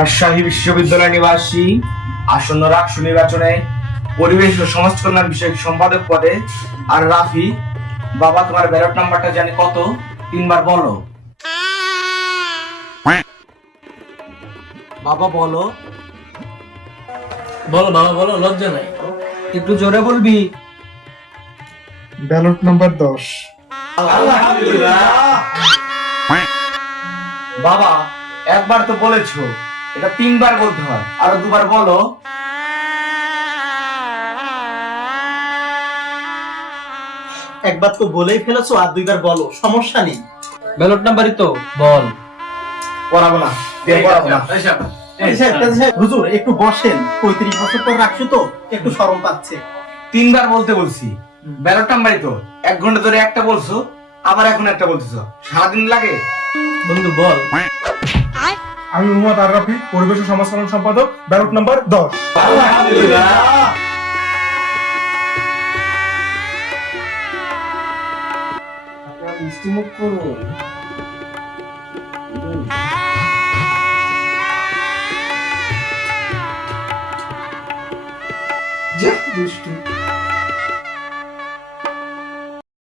রাজশাহী বিশ্ববিদ্যালয় নিবাসী আসন্ন রাষ্ট্র নির্বাচনে পরিবেশ ও সমাজ কল্যাণ বিষয়ক সম্পাদক পদে আর রাফি বাবা তোমার ব্যালট নাম্বারটা জানি কত? তিনবার বলো। বাবা বলো। বলো বাবা বলো লজ্জা নাই। একটু জোরে বলবি? ব্যালট নাম্বার দশ। বাবা একবার তো বলেছ। এটা তিনবার বলতে হয়। আরও দুবার বলো। একবার তো বলেই ফেলেছো আর দুইবার বলো। সমস্যা নেই। ব্যালট নাম্বারই তো বল। পড়াবো না। পড়াবো হুজুর একটু বসেন। পঁয়ত্রিশ বছর পর রাখছো তো একটু সরম পাচ্ছে। তিনবার বলতে বলছি। ব্যালট নাম্বারই তো। এক ঘণ্টা ধরে একটা বলছো আবার এখন একটা বলতেছো। সারাদিন লাগে? বন্ধু বল। আমি মোহাম্মদ আর রাফি পরিবেশ ও সমাজ সম্পাদক ব্যালট নাম্বার দশ। মিষ্টিমুখ করুন। দুষ্টু